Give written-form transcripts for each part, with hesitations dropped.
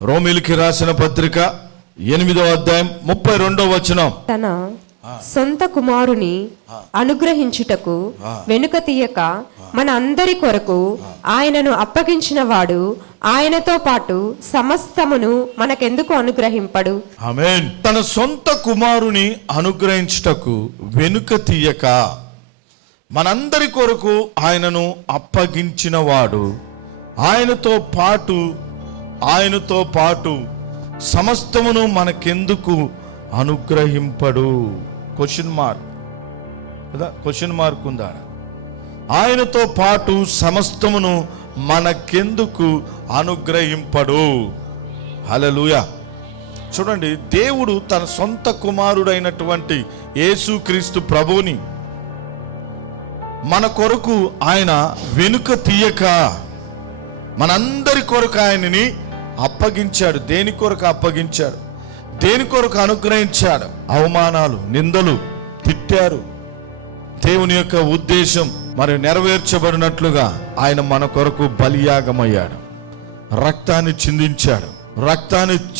రోమీయులకి రాసిన పత్రిక 8వ అధ్యాయం 32వ వచనం. తన సొంత కుమారుని అనుగ్రహించుటకు వెనుక తీయక మన అందరి కొరకు ఆయనను అప్పగించిన వాడు ఆయనతో పాటు సమస్తమును మనకెందుకు అనుగ్రహింపడు? ఆమేన్. తన సొంత కుమారుని అనుగ్రహించుటకు వెనుక తీయక మనందరి కొరకు ఆయనను అప్పగించిన వాడు ఆయనతో పాటు సమస్తమును మనకెందుకు అనుగ్రహింపడు? క్వశ్చన్ మార్క్ కదా, క్వశ్చన్ మార్క్ ఉందా? ఆయనతో పాటు సమస్తమును మనకెందుకు అనుగ్రహింపడు? హల్లెలూయా. చూడండి, దేవుడు తన సొంత కుమారుడైనటువంటి యేసుక్రీస్తు ప్రభువుని మన కొరకు ఆయన వెనుక తీయక మనందరి కొరకు ఆయనని అప్పగించాడు. దేని కొరకు అప్పగించాడు? దేని కొరకు అనుగ్రహించాడు? అవమానాలు, నిందలు, తిట్టారు. దేవుని యొక్క ఉద్దేశం మరి నెరవేర్చబడినట్లుగా ఆయన మన కొరకు బలియాగమయ్యాడు. రక్తాన్ని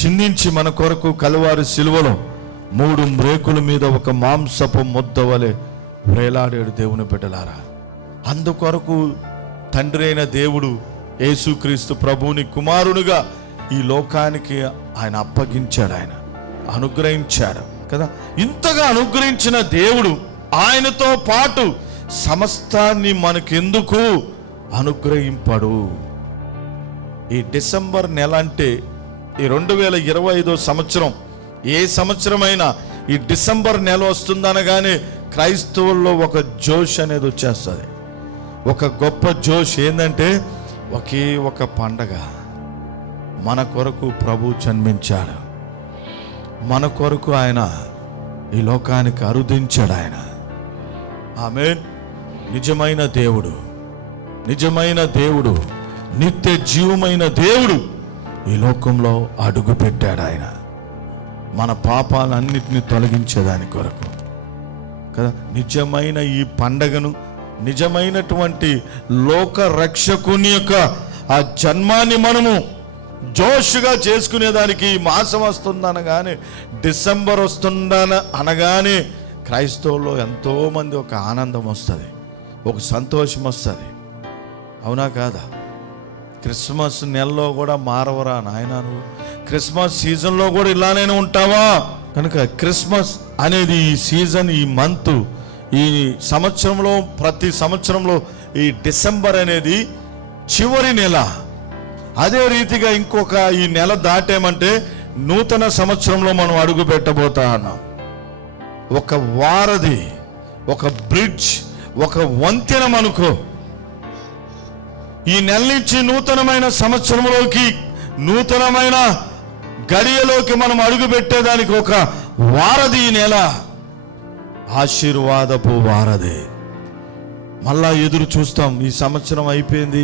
చిందించి మన కొరకు కలువారి సిలువలో 3 మ్రేకుల మీద ఒక మాంసపు ముద్ద వలె వేలాడాడు. దేవుని బిడ్డలారా, అందుకొరకు తండ్రి అయిన దేవుడు యేసుక్రీస్తు ప్రభువుని కుమారునిగా ఈ లోకానికి ఆయన అప్పగించాడు, ఆయన అనుగ్రహించాడు కదా. ఇంతగా అనుగ్రహించిన దేవుడు ఆయనతో పాటు సమస్తాన్ని మనకెందుకు అనుగ్రహింపడు? ఈ డిసెంబర్ నెల అంటే ఈ 2025 సంవత్సరం, ఏ సంవత్సరమైనా ఈ డిసెంబర్ నెల వస్తుందనగానే క్రైస్తవుల్లో ఒక జోష్ అనేది వచ్చేస్తుంది. ఒక గొప్ప జోష్ ఏంటంటే ఒకే ఒక పండగ. మన కొరకు ప్రభు జన్మించాడు, మన కొరకు ఆయన ఈ లోకానికి అరుదించాడు. ఆయన ఆమేన్. నిజమైన దేవుడు, నిత్య జీవమైన దేవుడు ఈ లోకంలో అడుగు పెట్టాడు. ఆయన మన పాపాలన్నిటిని తొలగించేదాని కొరకు కదా. నిజమైన ఈ పండగను, నిజమైనటువంటి లోక రక్షకుని యొక్క ఆ జన్మాన్ని మనము జోష్గా చేసుకునేదానికి ఈ మాసం వస్తుందనగానే, డిసెంబర్ అనగానే క్రైస్తవుల్లో ఎంతోమంది ఒక ఆనందం వస్తుంది, ఒక సంతోషం వస్తుంది. అవునా కాదా? క్రిస్మస్ నెలలో కూడా మారవరా నాయన? నువ్వు క్రిస్మస్ సీజన్లో కూడా ఇలానే ఉంటావా? కనుక క్రిస్మస్ అనేది ఈ సీజన్, ఈ మంత్, ఈ సంవత్సరంలో, ప్రతి సంవత్సరంలో ఈ డిసెంబర్ అనేది చివరి నెల. అదే రీతిగా ఇంకొక ఈ నెల దాటేమంటే నూతన సంవత్సరంలో మనం అడుగు పెట్టబోతా ఉన్నాం. ఒక వారధి, ఒక బ్రిడ్జ్, ఒక వంతెన అనుకో. ఈ నెల నుంచి నూతనమైన సంవత్సరంలోకి, నూతనమైన గడియలోకి మనం అడుగు పెట్టేదానికి ఒక వారధి ఈ నెల. ఆశీర్వాదపు వారధి. మళ్ళా ఎదురు చూస్తాం. ఈ సంవత్సరం అయిపోయింది,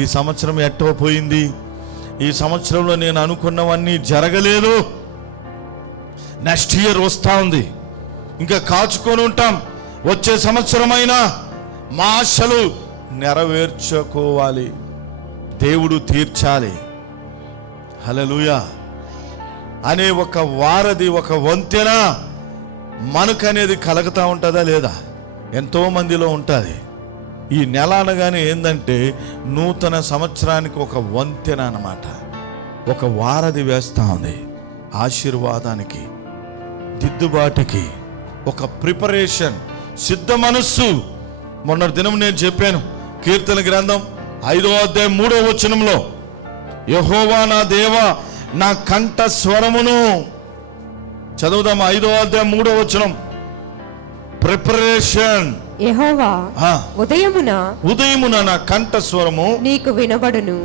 ఈ సంవత్సరం ఎట్టో పోయింది, ఈ సంవత్సరంలో నేను అనుకున్నవన్నీ జరగలేదు, నెక్స్ట్ ఇయర్ వస్తూ ఉంది, ఇంకా కాచుకొని ఉంటాం. వచ్చే సంవత్సరమైనా మా ఆశలు నెరవేర్చుకోవాలి, దేవుడు తీర్చాలి. హల్లెలూయా అనే ఒక వారధి, ఒక వంతెన మనకనేది కలుగుతూ ఉంటుందా లేదా? ఎంతో మందిలో ఉంటుంది. ఈ నెల అనగానే ఏంటంటే నూతన సంవత్సరానికి ఒక వంతెన అన్నమాట, ఒక వారధి వేస్తూ ఉంది. ఆశీర్వాదానికి, దిద్దుబాటుకి ఒక ప్రిపరేషన్, సిద్ధ మనస్సు. మొన్న దినం నేను చెప్పాను, కీర్తన గ్రంథం 5వ అధ్యాయం 3వ వచనంలో, యెహోవా నా దేవా నా కంఠ స్వరమును. చదువుదాం. 5వ అధ్యాయం 3వ వచనం. ప్రిపరేషన్. యెహోవా ఉదయమున నా కంఠ స్వరము నీకు వినబడును.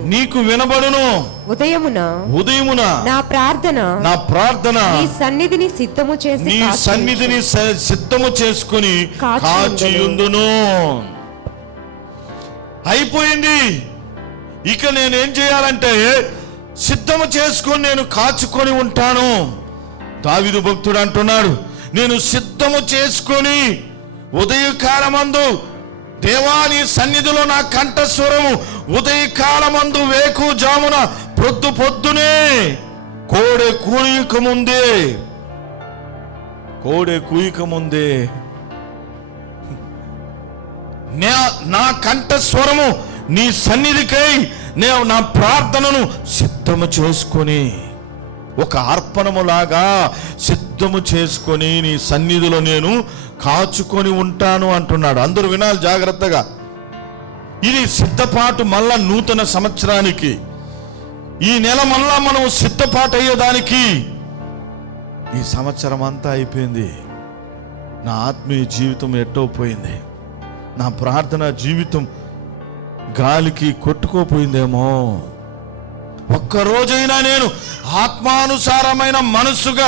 ఉదయమున నా ప్రార్థన నీ సన్నిధిని సిద్ధము చేసుకుని కాచియుందును. అయిపోయింది. ఇక నేనేం చేయాలంటే సిద్ధము చేసుకొని నేను కాచుకొని ఉంటాను. దావీదు భక్తుడు అంటున్నాడు, నేను సిద్ధము చేసుకొని ఉదయకాలమందు దేవా నీ సన్నిధిలో నా కంఠస్వరము ఉదయకాలమందు వేకుజామున పొద్దునే కోడె కూయక ముందే నా కంఠస్వరము నీ సన్నిధికై నేను నా ప్రార్థనను సిద్ధము చేసుకొని, ఒక అర్పణములాగా సిద్ధము చేసుకొని నీ సన్నిధిలో నేను కాచుకొని ఉంటాను అంటున్నాడు. అందరూ వినాలి జాగ్రత్తగా. ఇది సిద్ధపాటు మళ్ళా నూతన సంవత్సరానికి. ఈ నెల మళ్ళా మనం సిద్ధపాటు అయ్యేదానికి. ఈ సంవత్సరం అంతా అయిపోయింది. నా ఆత్మీయ జీవితం ఎట్టో పోయింది. నా ప్రార్థన జీవితం గాలికి కొట్టుకోపోయిందేమో. ఒక్కరోజైనా నేను ఆత్మానుసారమైన మనస్సుగా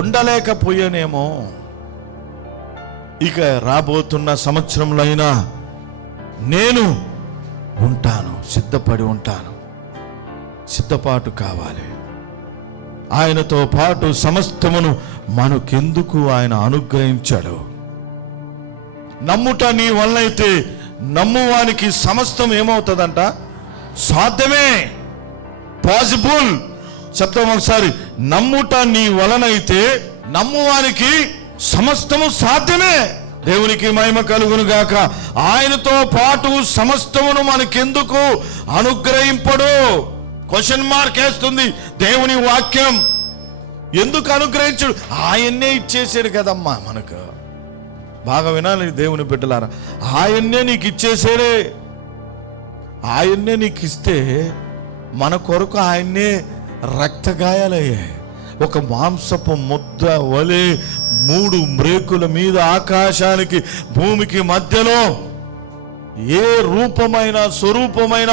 ఉండలేకపోయానేమో. ఇక రాబోతున్న సంవత్సరంలో అయినా నేను ఉంటాను, సిద్ధపడి ఉంటాను. సిద్ధపాటు కావాలి. ఆయనతో పాటు సమస్తమును మనకెందుకు ఆయన అనుగ్రహించాడు. నమ్ముట నీ వల్ల అయితే నమ్మువానికి సమస్తం ఏమవుతుందంట? సాధ్యమే. పాసిబుల్. చెప్తాం ఒకసారి. నమ్ముట నీ వలనైతే నమ్మువానికి సమస్తము సాధ్యమే. దేవునికి మహిమ కలుగును గాక. ఆయనతో పాటు సమస్తమును మనకెందుకు అనుగ్రహింపడు? క్వశ్చన్ మార్క్ వేస్తుంది దేవుని వాక్యం. ఎందుకు అనుగ్రహించడు? ఆయన్నే ఇచ్చేసాడు కదమ్మా మనకు. బాగా వినాలి దేవుని బిడ్డలారా. ఆయన్నే నీకు ఇచ్చేసాడే. ఆయన్నే నీకు ఇస్తే మన కొరకు ఆయన్నే రక్తగాయాలయ్యాయి. ఒక మాంసపు ముద్ద వలె 3 మ్రేకుల మీద ఆకాశానికి భూమికి మధ్యలో ఏ రూపమైన స్వరూపమైన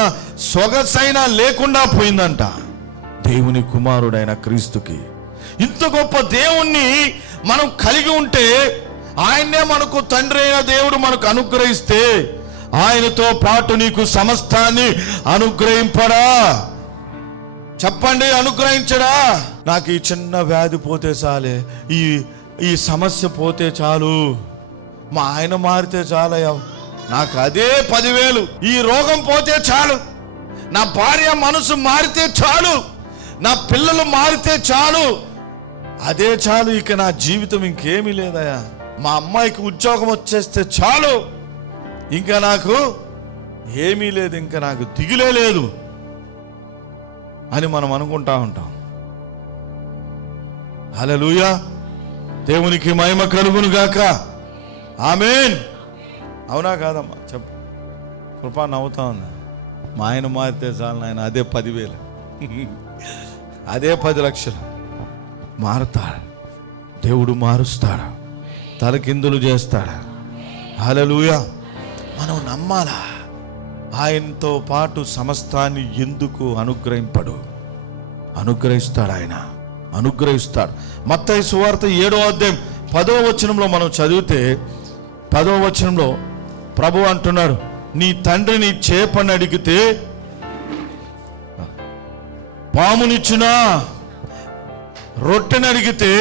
సొగసైనా లేకుండా పోయిందంట దేవుని కుమారుడైన క్రీస్తుకి. ఇంత గొప్ప దేవుణ్ణి మనం కలిగి ఉంటే, ఆయన్నే మనకు తండ్రి అయిన దేవుడు మనకు అనుగ్రహిస్తే, ఆయనతో పాటు నీకు సమస్తాన్ని అనుగ్రహింపడా? చెప్పండి, అనుగ్రహించడా? నాకు ఈ చిన్న వ్యాధి పోతే చాలే, ఈ సమస్య పోతే చాలు, మా ఆయన మారితే చాలయ్యా, నాకు అదే 10,000. ఈ రోగం పోతే చాలు, నా భార్య మనసు మారితే చాలు, నా పిల్లలు మారితే చాలు, అదే చాలు, ఇక నా జీవితం ఇంకేమీ లేదయ్యా, మా అమ్మాయికి ఉద్యోగం వచ్చేస్తే చాలు, ఇంకా నాకు ఏమీ లేదు, ఇంకా నాకు దిగులే లేదు అని మనం అనుకుంటా ఉంటాం. హల్లెలూయా. దేవునికి మహిమ కలుగును గాక. ఆమేన్. అవునా కాదమ్మా? చెప్పు. కృపా నవ్వుతా ఉంది. మా ఆయన మారితే చాలు నాయన, అదే 10,000, అదే 10 లక్షలు. మారుతాడు దేవుడు, మారుస్తాడు, తలకిందులు చేస్తాడు. హల్లెలూయా. మనం నమ్మాలా. ఆయనతో పాటు సమస్తాన్ని ఎందుకు అనుగ్రహింపడు? అనుగ్రహిస్తాడు. ఆయన అనుగ్రహిస్తాడు. మత్తయి సువార్త 7వ అధ్యాయం 10వ వచనంలో మనం చదివితే, 10వ వచనంలో ప్రభు అంటున్నాడు, నీ తండ్రిని చేపని అడిగితే పామునిచ్చునా, రొట్టెని అడిగితే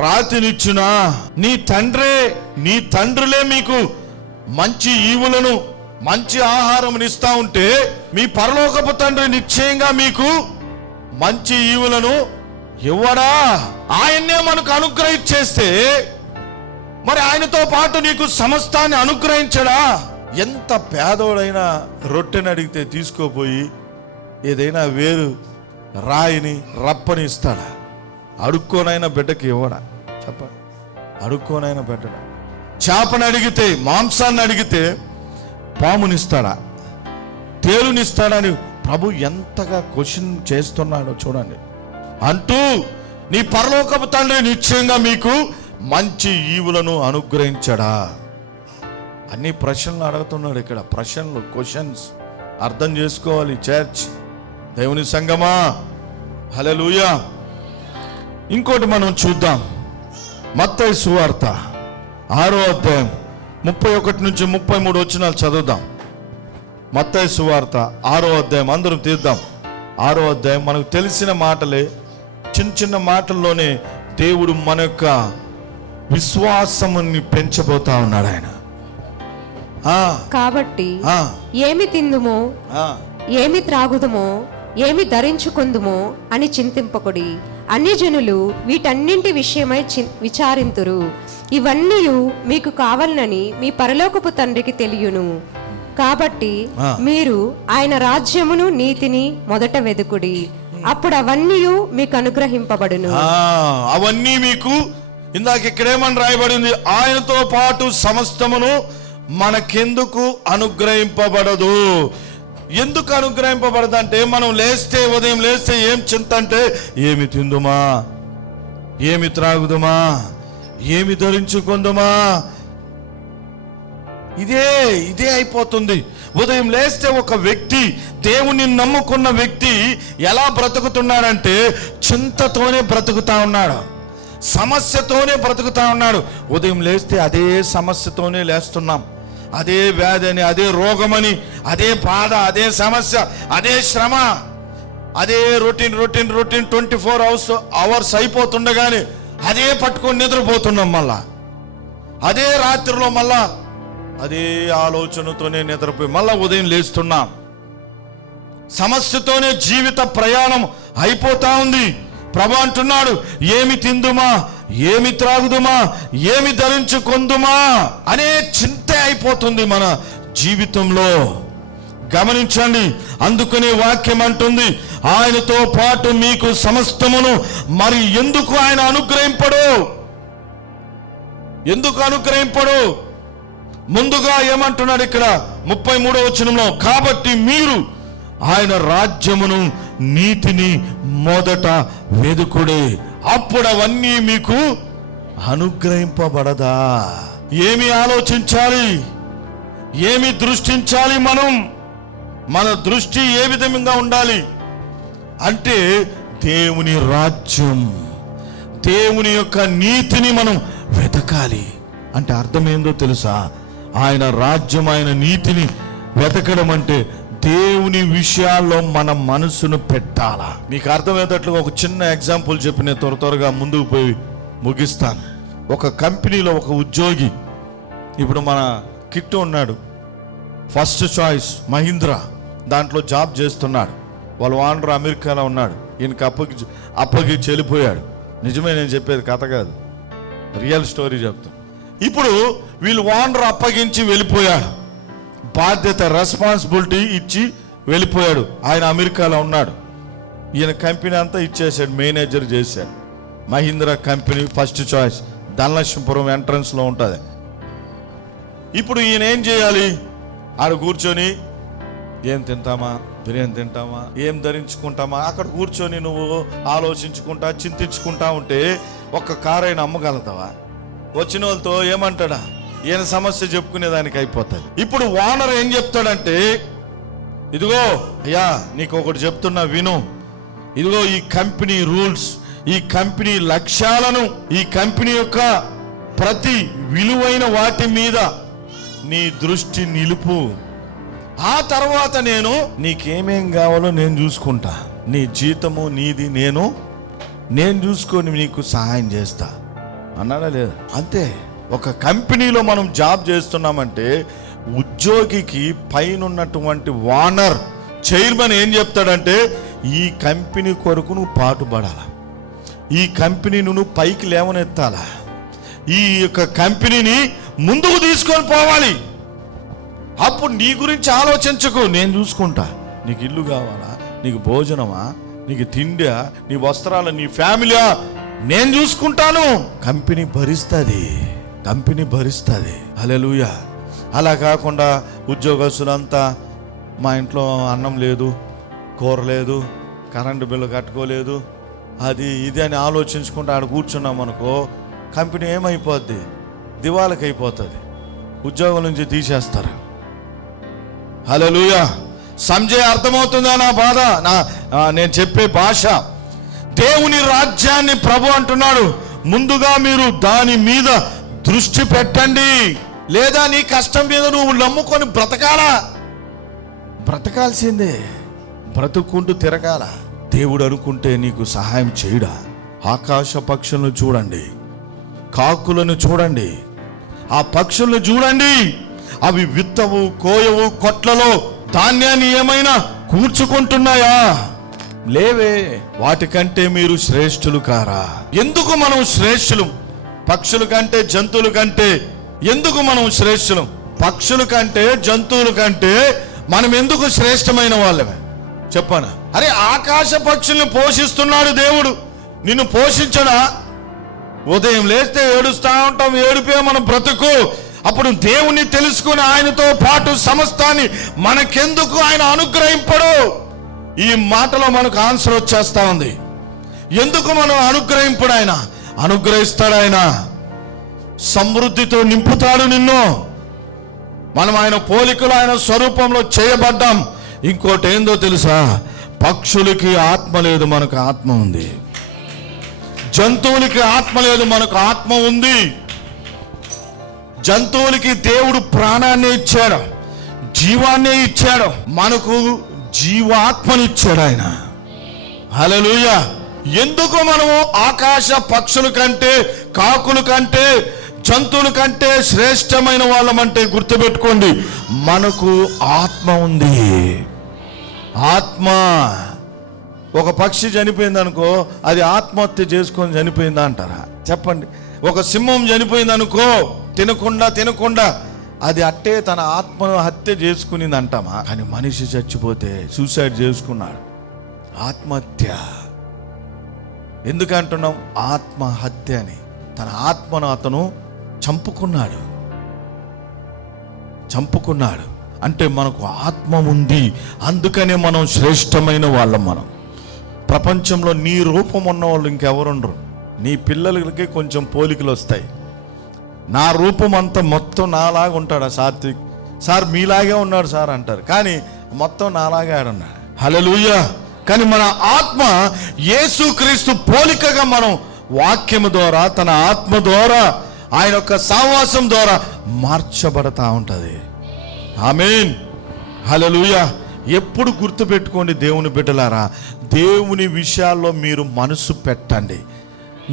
రాతినిచ్చునా? నీ తండ్రులే మీకు మంచి ఈవులను, మంచి ఆహారం ఇస్తా ఉంటే, మీ పరలోకపు తండ్రి నిశ్చయంగా మీకు మంచి ఈవులను ఇవ్వడా? ఆయన్నే మనకు అనుగ్రహించేస్తే మరి ఆయనతో పాటు నీకు సమస్తాన్ని అనుగ్రహించడా? ఎంత పేదోడైనా రొట్టెని అడిగితే తీసుకోపోయి ఏదైనా వేరు రాయిని రప్పని ఇస్తాడా? అడుక్కోనైనా బిడ్డకి ఇవ్వడా? చెప్ప. అడుక్కోనైనా పెట్టడా? చేపని అడిగితే, మాంసాన్ని అడిగితే పామునిస్తాడా, తేలునిస్తాడని ప్రభు ఎంతగా క్వశ్చన్ చేస్తున్నాడో చూడండి. అంటూ నీ పరలోకపు తండ్రి నిశ్చయంగా మీకు మంచి ఈవులను అనుగ్రహించడా? అన్ని ప్రశ్నలు అడుగుతున్నాడు ఇక్కడ. ప్రశ్నలు, క్వశ్చన్స్ అర్థం చేసుకోవాలి చర్చ్, దేవుని సంగమా. హల్లెలూయా. ఇంకోటి మనం చూద్దాం. మత్తయి సువార్త 6వ అధ్యాయం 31 నుంచి 33 వచనాలు చదువుదాం. మత్తయి సువార్త 6వ అధ్యాయం, అందరం తీద్దాం. 6వ అధ్యాయం. మనకు తెలిసిన మాటలే, చిన్న చిన్న మాటల్లోనే దేవుడు మన యొక్క విశ్వాసముని పెంచబోతా ఉన్నాడు ఆయన. కాబట్టి ఏమి తిందుమో, ఏమి త్రాగుదమో, ఏమి ధరించుకొందుమో అని చింతింపకుడి. అన్యజనులు వీటన్నింటి విషయమై విచారింతురు. ఇవన్నీ మీకు కావాలనని మీ పరలోకపు తండ్రికి తెలియను. కాబట్టి మీరు ఆయన రాజ్యమును నీతిని మొదట వెదుకుడి, అప్పుడు అవన్నీ మీకు అనుగ్రహింపబడును. అవన్నీ మీకు, ఇందాక ఇక్కడేమని రాయబడింది, ఆయనతో పాటు సమస్తమును మనకెందుకు అనుగ్రహింపబడదు. ఎందుకు అనుగ్రహింపబడదు అంటే, మనం ఉదయం లేస్తే ఏం చింత అంటే, ఏమి తిందుమా, ఏమి త్రాగుదుమా, ఏమి ధరించుకుందుమా, ఇదే అయిపోతుంది. ఉదయం లేస్తే ఒక వ్యక్తి, దేవుని నమ్ముకున్న వ్యక్తి ఎలా బ్రతుకుతున్నాడంటే, చింతతోనే బ్రతుకుతా ఉన్నాడు, సమస్యతోనే బ్రతుకుతా ఉన్నాడు. ఉదయం లేస్తే అదే సమస్యతోనే లేస్తున్నాం. అదే వ్యాధి అని, అదే రోగమని, అదే బాధ, అదే సమస్య, అదే శ్రమ, అదే రొటీన్ 24 అవర్స్ అయిపోతుండగానే అదే పట్టుకొని నిద్రపోతున్నాం. మళ్ళా అదే రాత్రిలో మళ్ళా అదే ఆలోచనతోనే నిద్రపోయి మళ్ళా ఉదయం లేస్తున్నాం. సమస్యతోనే జీవిత ప్రయాణం అయిపోతా ఉంది. ప్రభు అంటున్నాడు, ఏమి తిందుమా, ఏమి త్రాగుదుమా, ఏమి ధరించుకొందుమా అనే చింతే అయిపోతుంది మన జీవితంలో. గమనించండి, అందుకనే వాక్యం అంటుంది, ఆయనతో పాటు మీకు సమస్తమును మరి ఎందుకు ఆయన అనుగ్రహింపడు? ఎందుకు అనుగ్రహింపడు? ముందుగా ఏమంటున్నాడు ఇక్కడ 33వ వచనంలో, కాబట్టి మీరు ఆయన రాజ్యమును నీతిని మొదట వెదుకుడే, అప్పుడు అవన్నీ మీకు అనుగ్రహింపబడదా? ఏమి ఆలోచించాలి, ఏమి దృష్టించాలి? మన దృష్టి ఏ విధంగా ఉండాలి అంటే, దేవుని రాజ్యం, దేవుని యొక్క నీతిని మనం వెతకాలి. అంటే అర్థం ఏందో తెలుసా? ఆయన రాజ్యం, ఆయన నీతిని వెతకడం అంటే దేవుని విషయాల్లో మన మనసును పెట్టాలా. మీకు అర్థమయ్యేటట్లుగా ఒక చిన్న ఎగ్జాంపుల్ చెప్పి నేను త్వరగా ముందుకు పోయి ముగిస్తాను. ఒక కంపెనీలో ఒక ఉద్యోగి, ఇప్పుడు మన కిట్టు ఉన్నాడు, ఫస్ట్ చాయిస్ మహీంద్రా, దాంట్లో జాబ్ చేస్తున్నాడు. వాళ్ళ ఓనర్ అమెరికాలో ఉన్నాడు, ఈయనకి అప్పగించి వెళ్ళిపోయాడు. నిజమే, నేను చెప్పేది కథ కాదు, రియల్ స్టోరీ చెప్తాను. ఇప్పుడు వీళ్ళు ఓనర్ అప్పగించి వెళ్ళిపోయాడు, బాధ్యత రెస్పాన్సిబిలిటీ ఇచ్చి వెళ్ళిపోయాడు. ఆయన అమెరికాలో ఉన్నాడు, ఈయన కంపెనీ అంతా ఇచ్చేసాడు, మేనేజర్ చేశాడు. Mahindra company first choice Dhanalakshmipuram ఎంట్రన్స్లో ఉంటుంది. ఇప్పుడు ఈయన ఏం చేయాలి? ఆడ కూర్చొని ఏం తింటామా, బిర్యానీ తింటామా, ఏం ధరించుకుంటామా, అక్కడ కూర్చొని నువ్వు ఆలోచించుకుంటా చింతించుకుంటా ఉంటే ఒక్క కారు అయినా అమ్మగలుగుతావా? వచ్చిన వాళ్ళతో ఏమంటాడా, ఈయన సమస్య చెప్పుకునేదానికి అయిపోతుంది. ఇప్పుడు ఓనర్ ఏం చెప్తాడంటే, ఇదిగో అయ్యా నీకు ఒకటి చెప్తున్నా విను, ఇదిగో ఈ కంపెనీ రూల్స్, ఈ కంపెనీ లక్ష్యాలను, ఈ కంపెనీ యొక్క ప్రతి విలువైన వాటి మీద నీ దృష్టి నిలుపు. ఆ తర్వాత నేను నీకేమేం కావాలో నేను చూసుకుంటా, నీ జీతము నీది నేను చూసుకొని నీకు సహాయం చేస్తా అన్నాడా లేదా? అంతే. ఒక కంపెనీలో మనం జాబ్ చేస్తున్నామంటే ఉద్యోగికి పైన ఉన్నటువంటి ఓనర్, చైర్మన్ ఏం చెప్తాడంటే, ఈ కంపెనీ కొరకు నువ్వు పాటుపడాలా, ఈ కంపెనీని నువ్వు పైకి లేవనెత్తాలా, ఈ యొక్క కంపెనీని ముందుకు తీసుకొని పోవాలి. అప్పుడు నీ గురించి ఆలోచించకు, నేను చూసుకుంటా. నీకు ఇల్లు కావాలా, నీకు భోజనమా, నీకు తిండా, నీ వస్త్రాలు, నీ ఫ్యామిలీయా, నేను చూసుకుంటాను. కంపెనీ భరిస్తుంది. హల్లెలూయా. అలా కాకుండా ఉద్యోగస్తులంతా మా ఇంట్లో అన్నం లేదు, కూర లేదు, కరెంటు బిల్లు కట్టుకోలేదు, అది ఇది అని ఆలోచించుకుంటూ ఆడ కూర్చున్నాం అనుకో, కంపెనీ ఏమైపోద్ది? దివాళకి అయిపోతుంది, ఉద్యోగం నుంచి తీసేస్తారు. హల్లెలూయా. సంజయ్ అర్థమవుతుందా నా బాధ, నేను చెప్పే భాష? దేవుని రాజ్యాన్ని ప్రభు అంటున్నాడు, ముందుగా మీరు దాని మీద దృష్టి పెట్టండి. లేదా నీ కష్టం మీద నువ్వు నమ్ముకొని బ్రతకాల్సిందే, బ్రతుక్కుంటూ తిరగాల. దేవుడు అనుకుంటే నీకు సహాయం చేయడా? ఆకాశ పక్షులను చూడండి, కాకులను చూడండి, ఆ పక్షులను చూడండి, అవి విత్తవు, కోయవు, కొట్లలో ధాన్యాన్ని ఏమైనా కూర్చుకుంటున్నాయా? లేవే. వాటికంటే మీరు శ్రేష్ఠులు కారా? ఎందుకు మనం శ్రేష్ఠులు? పక్షుల కంటే, జంతువుల కంటే ఎందుకు మనం శ్రేష్ఠులం? పక్షుల కంటే, జంతువుల కంటే మనం ఎందుకు శ్రేష్టమైన వాళ్ళమే చెప్పనా? అరే, ఆకాశ పక్షుల్ని పోషిస్తున్నాడు దేవుడు, నిన్ను పోషించడా? ఉదయం లేస్తే ఏడుస్తా ఉంటాం, ఏడిపే మన బ్రతుకు. అప్పుడు దేవుణ్ణి తెలుసుకుని ఆయనతో పాటు సమస్తాన్ని మనకెందుకు ఆయన అనుగ్రహింపడు? ఈ మాటలో మనకు ఆన్సర్ వచ్చేస్తా ఉంది. ఎందుకు మనం అనుగ్రహింపడు? ఆయన అనుగ్రహిస్తాడు. ఆయన సమృద్ధితో నింపుతాడు నిన్ను. మనం ఆయన పోలికలో, ఆయన స్వరూపంలో చేయబడ్డాం. ఇంకోటి ఏందో తెలుసా? పక్షులకి ఆత్మ లేదు, మనకు ఆత్మ ఉంది. జంతువులకి ఆత్మ లేదు, మనకు ఆత్మ ఉంది. జంతువులకి దేవుడు ప్రాణాన్ని ఇచ్చాడు, జీవాన్ని ఇచ్చాడు. మనకు జీవాత్మనిచ్చాడు ఆయన. హల్లెలూయా. ఎందుకు మనము ఆకాశ పక్షుల కంటే, కాకుల కంటే, జంతువుల కంటే శ్రేష్టమైన వాళ్ళమంటే గుర్తుపెట్టుకోండి, మనకు ఆత్మ ఉంది. ఆత్మ. ఒక పక్షి చనిపోయింది అనుకో, అది ఆత్మహత్య చేసుకొని చనిపోయిందా అంటారా? చెప్పండి. ఒక సింహం చనిపోయింది అనుకో, తినకుండా అది అట్టే తన ఆత్మను హత్య చేసుకునింది అంటామా? కానీ మనిషి చచ్చిపోతే సూసైడ్ చేసుకున్నాడు, ఆత్మహత్య. ఎందుకంటున్నాం ఆత్మహత్య అని? తన ఆత్మను అతను చంపుకున్నాడు. అంటే మనకు ఆత్మ ఉంది, అందుకనే మనం శ్రేష్టమైన వాళ్ళం. మనం ప్రపంచంలో నీ రూపం ఉన్న వాళ్ళు ఇంకెవరుండరు. నీ పిల్లలకి కొంచెం పోలికలు వస్తాయి. నా రూపం అంతా మొత్తం నాలాగా ఉంటాడు సాత్విక్ సార్, మీలాగే ఉన్నాడు సార్ అంటారు, కానీ మొత్తం నాలాగే ఆడున్నాడు. హల్లెలూయా. కానీ మన ఆత్మ యేసుక్రీస్తు పోలికగా మనం వాక్యము ద్వారా, తన ఆత్మ ద్వారా, ఆయన యొక్క సహవాసం ద్వారా మార్చబడతా ఉంటుంది. ఆమేన్. హల్లెలూయా. ఎప్పుడు గుర్తుపెట్టుకోండి దేవుని బిడ్డలారా, దేవుని విషయాల్లో మీరు మనసు పెట్టండి,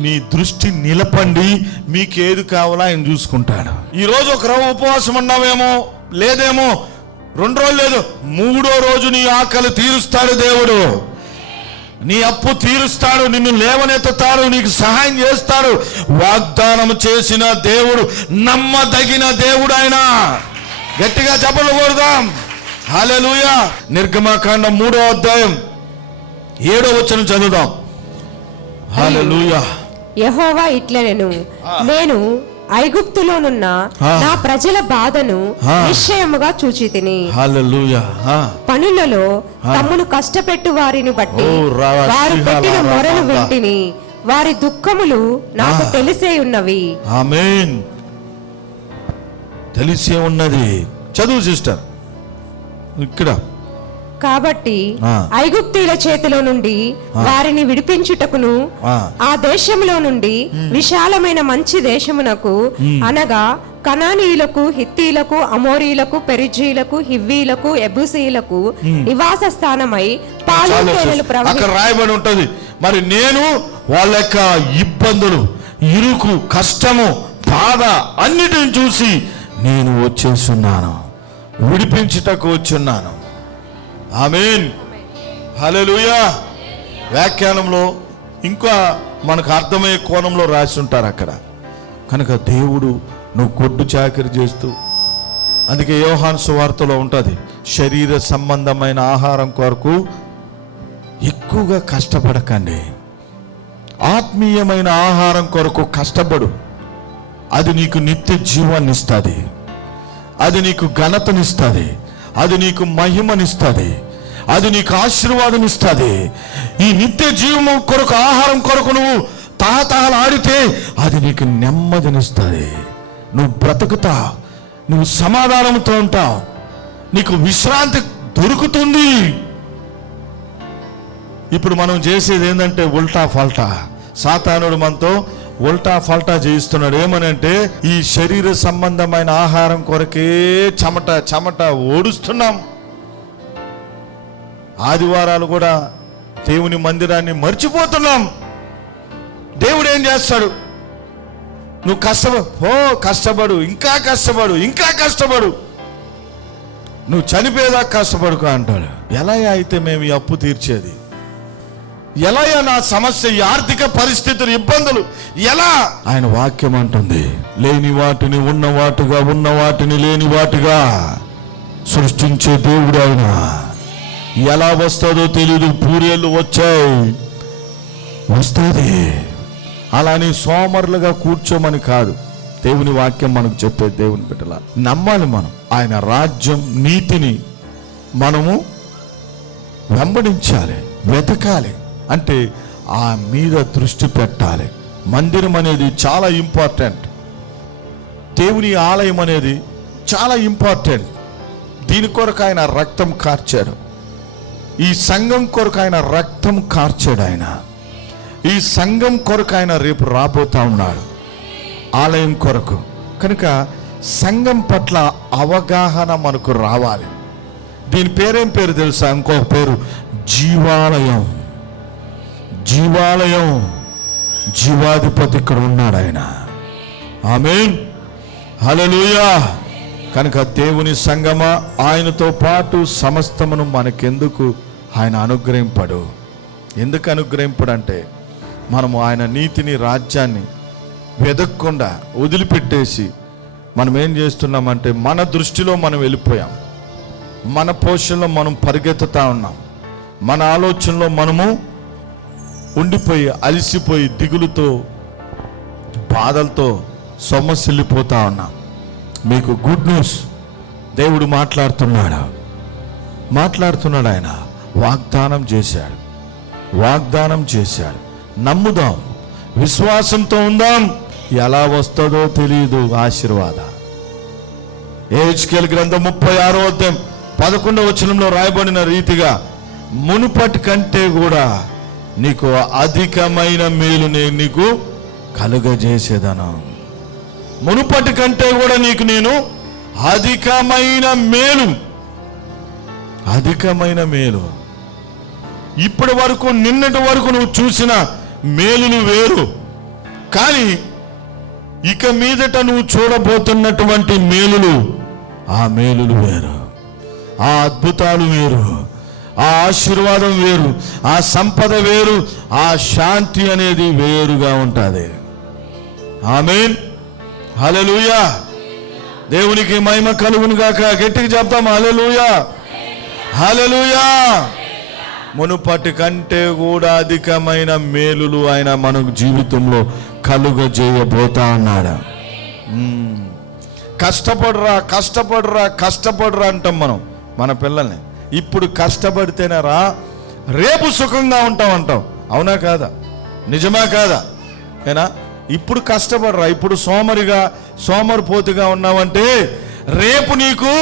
మీ దృష్టి నిలపండి. మీకు ఏది కావాలో ఆయన చూసుకుంటాడు. ఈరోజు ఒక రోజు ఉపవాసం ఉన్నావేమో, లేదేమో, 2 రోజులు లేదు, 3వ రోజు నీ ఆకలి తీరుస్తాడు దేవుడు. నీ అప్పు తీరుస్తాడు, నిన్ను లేవనెత్తుతాడు, నీకు సహాయం చేస్తాడు. వాగ్దానం చేసిన దేవుడు నమ్మదగిన దేవుడు ఆయన. గట్టిగా చెప్పలు కొడదాం. హల్లెలూయా. నిర్గమకాండం 3వ అధ్యాయం 7వ వచనం చదువుదాం. హల్లెలూయా. యెహోవా ఇట్లనెను, నేను ఐగుప్తులోనున్న నా ప్రజల బాధను నిశ్చయముగా చూచితిని. హల్లెలూయా. పనులలో తమ్మును కష్టపెట్టు వారిని బట్టి వారు పెట్టిన మొరలు వింటిని, వారి దుఃఖములు నాకు తెలిసే ఉన్నవి. ఆమేన్. తెలిసే ఉన్నది. చదువు సిస్టర్ ఇక్కడ. కాబట్టి ఐగుప్తీయుల చేతిలో నుండి వారిని విడిపించుటకును, ఆ దేశంలో నుండి విశాలమైన మంచి దేశమునకు, అనగా కనానీయులకు, హిత్తీలకు, అమోరీలకు, పెరిజీలకు, హివ్వీలకు, ఎబూసీలకు నివాస స్థానమై పాలు తేనెలు అక్కడ రాయబడి ఉంటది. మరి నేను వాళ్ళ యొక్క ఇబ్బందులు, ఇరుకు, కష్టము, బాధ అన్నిటిని చూసి నేను వచ్చేస్తున్నాను, విడిపించుటకు వచ్చున్నాను. ఆమేన్. హల్లెలూయా. వ్యాఖ్యానంలో ఇంకా మనకు అర్థమయ్యే కోణంలో రాసి ఉంటారు అక్కడ. కనుక దేవుడు నువ్వు గొడ్డు చాకిరి చేస్తూ, అందుకే యోహాను సువార్తలో ఉంటుంది, శరీర సంబంధమైన ఆహారం కొరకు ఎక్కువగా కష్టపడకండి, ఆత్మీయమైన ఆహారం కొరకు కష్టపడు. అది నీకు నిత్య జీవాన్ని ఇస్తుంది, అది నీకు ఘనతనిస్తుంది, అది నీకు మహిమనిస్తుంది, అది నీకు ఆశీర్వాదం ఇస్తుంది. ఈ నిత్య జీవము కొరకు, ఆహారం కొరకు నువ్వు తహతహలాడితే అది నీకు నెమ్మదినిస్తుంది. నువ్వు బ్రతుకుతా, నువ్వు సమాధానంతో ఉంటావు, నీకు విశ్రాంతి దొరుకుతుంది. ఇప్పుడు మనం చేసేది ఏంటంటే ఉల్టా ఫల్టా. సాతానుడు మనతో ఉల్టా ఫల్టా చేయిస్తున్నాడు. ఏమనంటే ఈ శరీర సంబంధమైన ఆహారం కొరకే చెమట ఓడుస్తున్నాం. ఆదివారాలు కూడా దేవుని మందిరాన్ని మర్చిపోతున్నాం. దేవుడు ఏం చేస్తాడు? నువ్వు కష్టపడు, ఇంకా కష్టపడు, నువ్వు చనిపోయేదాకా కష్టపడుకో అంటాడు. ఎలా అయితే మేము ఈ అప్పు తీర్చేది? ఎలా నా సమస్య, ఈ ఆర్థిక పరిస్థితులు, ఇబ్బందులు ఎలా? ఆయన వాక్యం అంటుంది, లేని వాటిని ఉన్న వాటిగా, ఉన్న వాటిని లేని వాటిగా సృష్టించే దేవుడు ఆయన. ఎలా వస్తుందో తెలియదు, పూరేళ్ళు వచ్చాయి, వస్తుంది. అలానే సోమరులుగా కూర్చోమని కాదు దేవుని వాక్యం మనకు చెప్పే. దేవుని బిడ్డల నమ్మాలి మనం. ఆయన రాజ్యం, నీతిని మనము వెంబడించాలి, వెతకాలి. అంటే ఆ మీద దృష్టి పెట్టాలి. మందిరం అనేది చాలా ఇంపార్టెంట్. దేవుని ఆలయం అనేది చాలా ఇంపార్టెంట్. దీని కొరకు ఆయన రక్తం కార్చాడు. ఈ సంఘం కొరకు ఆయన రక్తం కార్చాడు. ఆయన ఈ సంఘం కొరకు ఆయన రేపు రాబోతా ఉన్నాడు, ఆలయం కొరకు. కనుక సంఘం పట్ల అవగాహన మనకు రావాలి. దీని పేరేం పేరు తెలుసా? ఇంకొక పేరు జీవాలయం. జీవాలయం. జీవాధిపతి ఇక్కడ ఉన్నాడు ఆయన. ఆమేన్, హల్లెలూయా. కనుక దేవుని సంగమా, ఆయనతో పాటు సమస్తమును మనకెందుకు ఆయన అనుగ్రహింపడు? ఎందుకు అనుగ్రహింపడు అంటే, మనము ఆయన నీతిని, రాజ్యాన్ని వెదక్కుండా వదిలిపెట్టేసి మనం ఏం చేస్తున్నామంటే, మన దృష్టిలో మనం వెళ్ళిపోయాం, మన పోషణలో మనం పరిగెత్తుతా ఉన్నాం, మన ఆలోచనలో మనము ఉండిపోయి అలసిపోయి దిగులుతో బాధలతో సొమ్మసిల్లిపోతా ఉన్నాం. మీకు గుడ్ న్యూస్, దేవుడు మాట్లాడుతున్నాడు. ఆయన వాగ్దానం చేశాడు. నమ్ముదాం, విశ్వాసంతో ఉందాం. ఎలా వస్తుందో తెలియదు ఆశీర్వాదం. యెహెజ్కేలు గ్రంథం 36వ అధ్యాయం 11వ వచనంలో రాయబడిన రీతిగా, మునుపటి కంటే కూడా నీకు అధికమైన మేలు నేను నీకు కలుగజేసేదను. మునుపటి కంటే కూడా నీకు నేను అధికమైన మేలు. ఇప్పటి వరకు, నిన్నటి వరకు నువ్వు చూసిన మేలులు వేరు, కానీ ఇక మీదట నువ్వు చూడబోతున్నటువంటి మేలులు, ఆ మేలులు వేరు, ఆ అద్భుతాలు వేరు, ఆ ఆశీర్వాదం వేరు, ఆ సంపద వేరు, ఆ శాంతి అనేది వేరుగా ఉంటుంది. ఆమేన్, హల్లెలూయా. దేవునికి మహిమ కలుగును గాక. గట్టిగా చెప్తాం హల్లెలూయా, హల్లెలూయా. మునుపటి కంటే కూడా అధికమైన మేలులు ఆయన మన జీవితంలో కలుగజేయబోతా అన్నాడు. కష్టపడరా అంటాం మనం మన పిల్లల్ని. ఇప్పుడు కష్టపడితేనేరా రేపు సుఖంగా అంటాం. అవునా కాదా? నిజమా కాదా? ఏనా? ఇప్పుడు కష్టపడరా, ఇప్పుడు సోమరిపోతుగా ఉన్నావంటే రేపు నీకు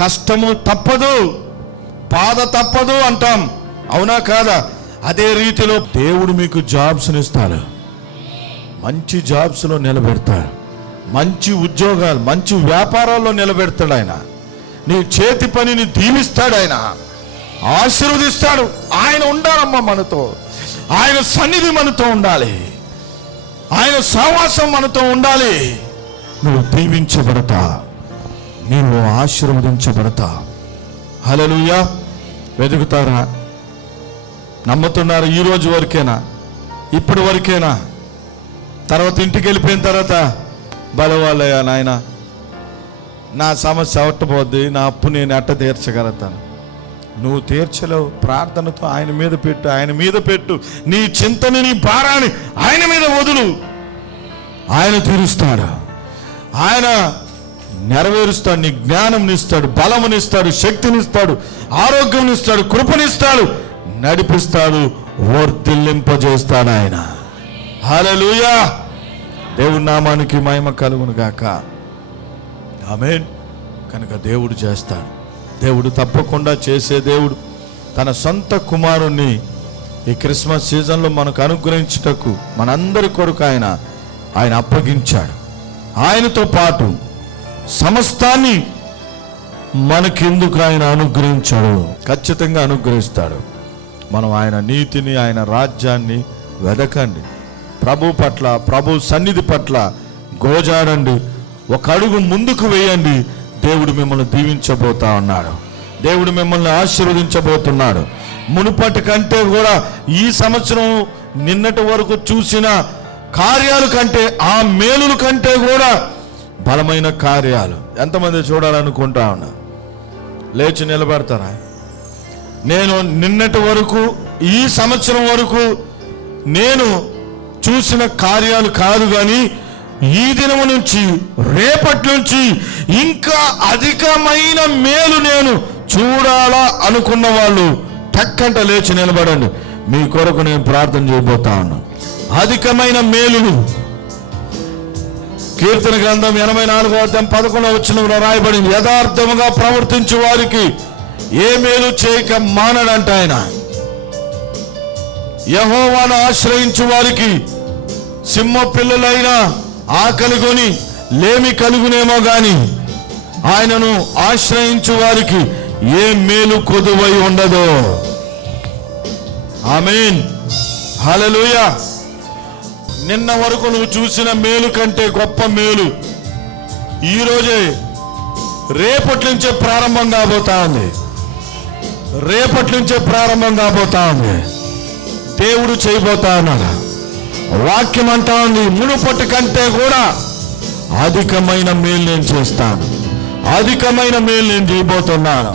కష్టము తప్పదు, బాధ తప్పదు అంటాం. అవునా కాదా? అదే రీతిలో దేవుడు మీకు జాబ్స్ని ఇస్తాడు, మంచి జాబ్స్లో నిలబెడతాడు, మంచి ఉద్యోగాలు, మంచి వ్యాపారాల్లో నిలబెడతాడు. ఆయన నీ చేతి పనిని దీవిస్తాడు, ఆయన ఆశీర్వదిస్తాడు. ఆయన ఉండాలమ్మా మనతో, ఆయన సన్నిధి మనతో ఉండాలి, ఆయన సహవాసం మనతో ఉండాలి. నువ్వు దీవించబడతా, నీవు ఆశీర్వదించబడతా. హల్లెలూయా. వెతుకుతారా? నమ్ముతున్నారా? ఈ రోజు వరకేనా? ఇప్పటి వరకేనా? తర్వాత ఇంటికి వెళ్ళిపోయిన తర్వాత బలవాళ్ళయ్యా నాయన, నా సమస్య అవట్టబోద్ది, నా అప్పు నేను ఎట్ట తీర్చగలుగుతాను. నువ్వు తీర్చలేవు. ప్రార్థనతో ఆయన మీద పెట్టు. నీ చింతని, నీ భారాన్ని ఆయన మీద వదులు. ఆయన తీరుస్తాడు, ఆయన నెరవేరుస్తాడు. నీ జ్ఞానంనిస్తాడు, బలమునిస్తాడు, శక్తినిస్తాడు, ఆరోగ్యంనిస్తాడు, కృపనిస్తాడు, నడిపిస్తాడు, వర్ధిల్లింపజేస్తాడు ఆయన. హల్లెలూయా. దేవుని నామానికి మహిమ కలుగును గాక. ఆమేన్. కనుక దేవుడు చేస్తాడు. దేవుడు తప్పకుండా చేసే దేవుడు. తన సొంత కుమారుణ్ణి ఈ క్రిస్మస్ సీజన్లో మనకు అనుగ్రహించుటకు, మనందరి కొరకు ఆయన అప్పగించాడు. ఆయనతో పాటు సమస్తాన్ని మనకెందుకు ఆయన అనుగ్రహించాడు? ఖచ్చితంగా అనుగ్రహిస్తాడు. మనం ఆయన నీతిని, ఆయన రాజ్యాన్ని వెదకండి. ప్రభు పట్ల, ప్రభు సన్నిధి పట్ల గోజాడండి. ఒక అడుగు ముందుకు వేయండి. దేవుడు మిమ్మల్ని దీవించబోతా ఉన్నాడు. దేవుడు మిమ్మల్ని ఆశీర్వదించబోతున్నాడు. మునుపటి కంటే కూడా ఈ సంవత్సరం నిన్నటి వరకు చూసిన కార్యాలు కంటే, ఆ మేలుల కంటే కూడా బలమైన కార్యాలు ఎంతమంది చూడాలనుకుంటా ఉన్నా? లేచి నిలబడతారా? నేను నిన్నటి వరకు, ఈ సంవత్సరం వరకు నేను చూసిన కార్యాలు కాదు, కానీ ఈ దినము నుంచి, రేపటి నుంచి ఇంకా అధికమైన మేలు నేను చూడాలా అనుకున్న వాళ్ళు టక్కంట లేచి నిలబడండి. మీ కొరకు నేను ప్రార్థన చేయబోతా ఉన్నా. అధికమైన మేలులు. కీర్తన గ్రంథం 84:11 రాయబడింది, యథార్థముగా ప్రవర్తించు వారికి ఏ మేలు చేయక మానడంట ఆయన. యెహోవాను ఆశ్రయించు వారికి సింహ పిల్లలైన ఆకలి కొని లేమి కలుగునేమో గాని ఆయనను ఆశ్రయించు వారికి ఏ మేలు కొదువై ఉండదో. ఆమేన్, హల్లెలూయా. నిన్న వరకు నువ్వు చూసిన మేలు కంటే గొప్ప మేలు ఈరోజే, రేపటి నుంచే ప్రారంభం కాబోతా ఉంది. రేపటి నుంచే ప్రారంభం కాబోతా ఉంది. దేవుడు చేయబోతా ఉన్నాడు. వాక్యం అంటా ఉంది, మునుపటి కంటే కూడా అధికమైన మేలు నేను చేస్తాను, అధికమైన మేలు నేను చేయబోతున్నాను.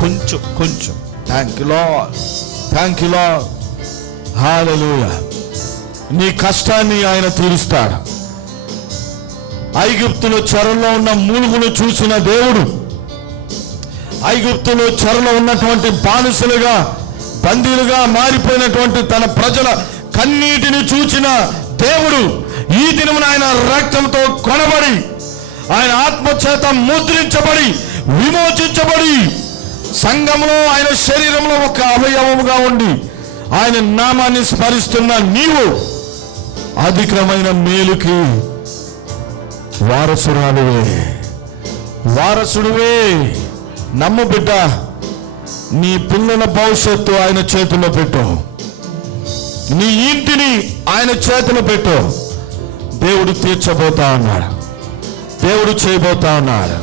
కొంచెం thank you Lord, thank you Lord, hallelujah. నీ కష్టాన్ని ఆయన తీరుస్తాడు. ఐగుప్తులో చెరలో ఉన్న మూలుగును చూసిన దేవుడు, ఐగుప్తులో చెరలో ఉన్నటువంటి బానిసలుగా, బందీలుగా మారిపోయినటువంటి తన ప్రజల కన్నీటిని చూచిన దేవుడు ఈ దినమున ఆయన రక్తంతో కొనబడి, ఆయన ఆత్మచేత ముద్రించబడి, విమోచించబడి, సంఘంలో ఆయన శరీరంలో ఒక అవయవముగా ఉండి ఆయన నామాన్ని స్మరిస్తున్న నీవు అధికమైన మేలుకి వారసుడువే. నమ్ము బిడ్డ, నీ పిల్లల భవిష్యత్తు ఆయన చేతిలో పెట్టు, నీ ఇంటిని ఆయన చేతిలో పెట్టు. దేవుడు తీర్చబోతా ఉన్నాడు, దేవుడు చేయబోతా ఉన్నాడు.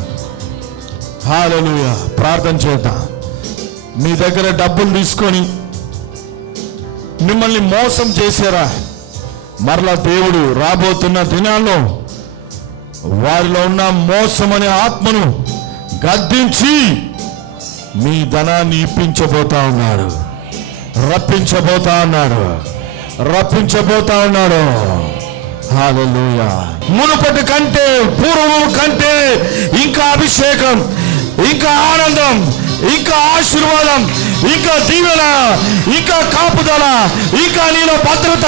హల్లెలూయా. ప్రార్థన చేద్దాం. మీ దగ్గర డబ్బులు తీసుకొని మిమ్మల్ని మోసం చేశారా? మరలా దేవుడు రాబోతున్న దినాల్లో వారిలో ఉన్న మోసం అనే ఆత్మను గద్దించి మీ ధనాన్ని ఇప్పించబోతా ఉన్నాడు, రప్పించబోతా ఉన్నాడు. హల్లెలూయా. మునుపటి కంటే, పూర్వము కంటే ఇంకా అభిషేకం, ఇంకా ఆనందం, ఇంకా ఆశీర్వాదం, ఇంకా దీవెన, ఇంకా కాపుదల, ఇంకా నీలో భద్రత,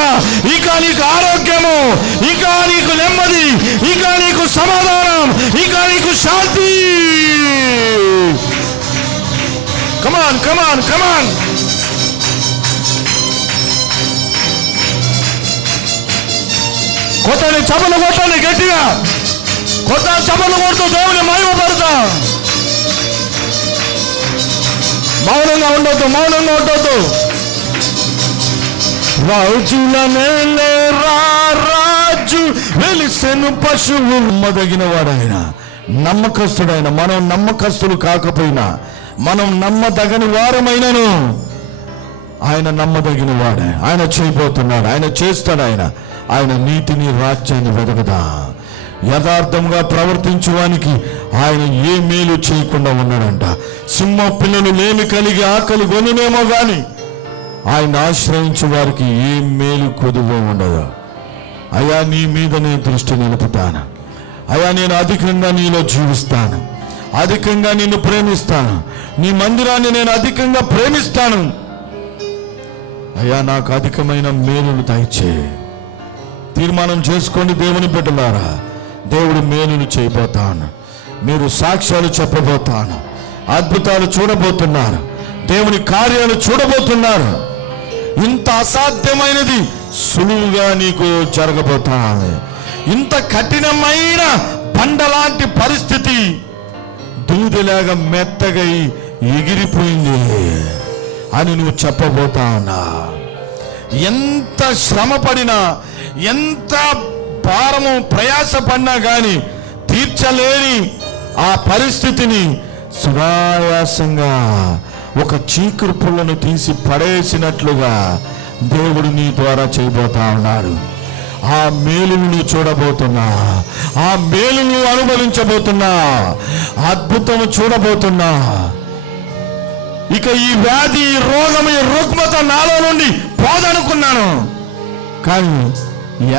ఇంకా నీకు ఆరోగ్యము, ఇంకా నీకు నెమ్మది, ఇంకా నీకు సమాధానం, ఇంకా నీకు శాంతి. కమాన్ కమాన్ కమాన్. కొత్తని చపలు కొట్టండి గట్టిగా, కొత్త చపలు కొడుతూ దేవుని మహిమపడతా. మౌనంగా ఉండొద్దు. రాజుల నేలే రాజు వెలిసెను పశువు. నమ్మదగిన వాడైన, నమ్మకస్తుడైన, మనం నమ్మకస్తులు కాకపోయినా, మనం నమ్మదగని వారమైనను ఆయన నమ్మదగిన వాడే. ఆయన చేయబోతున్నాడు, ఆయన చేస్తాడు. ఆయన నీతిని, రాజ్యాన్ని వెదకదా. యథార్థంగా ప్రవర్తించువానికి ఆయన ఏ మేలు చేయకుండా ఉన్నాడంట. సింహ పిల్లలు లేమి కలిగి ఆకలి గొనునేమో గాని ఆయన ఆశ్రయించు వారికి ఏ మేలు కొదువో ఉండదు. అయ్యా, నీ మీద నేను దృష్టి నిలుపుతాను. అయ్యా, నేను అధికంగా నీలో జీవిస్తాను, అధికంగా నిన్ను ప్రేమిస్తాను, నీ మందిరాన్ని నేను అధికంగా ప్రేమిస్తాను. అయ్యా, నాకు అధికమైన మేలును దయచేయి. తీర్మానం చేసుకోండి దేవుని బిడ్డలారా. దేవుడు మేలును చేయబోతాను, మీరు సాక్ష్యాలు చెప్పబోతాను, అద్భుతాలు చూడబోతున్నారు, దేవుని కార్యాలు చూడబోతున్నారు. ఇంత అసాధ్యమైనది సులువుగా నీకు జరగబోతాను. ఇంత కఠినమైన బండలాంటి పరిస్థితి దూదిలాగా మెత్తగా ఎగిరిపోయింది అని నువ్వు చెప్పబోతా ఉన్నా. ఎంత శ్రమ పడినా, ఎంత భారము ప్రయాసపడినా కానీ తీర్చలేని ఆ పరిస్థితిని సునాయాసంగా ఒక చీకురు పుల్లను తీసి పడేసినట్లుగా దేవుడు నీ ద్వారా చేయబోతా ఉన్నాడు. ఆ మేలును నువ్వు చూడబోతున్నా, ఆ మేలును అనుభవించబోతున్నా, అద్భుతము చూడబోతున్నా. ఇక ఈ వ్యాధి, ఈ రోగం, ఈ రుగ్మత నాలో నుండి పోదనుకున్నాను, కానీ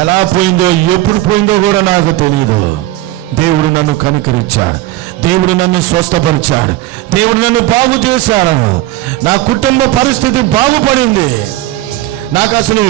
ఎలా పోయిందో ఎప్పుడు పోయిందో కూడా నాకు తెలియదు. దేవుడు నన్ను కనికరించాడు, దేవుడు నన్ను స్వస్థపరిచాడు, దేవుడు నన్ను బాగు చేశాడు. నా కుటుంబ పరిస్థితి బాగుపడింది. నాకు అసలు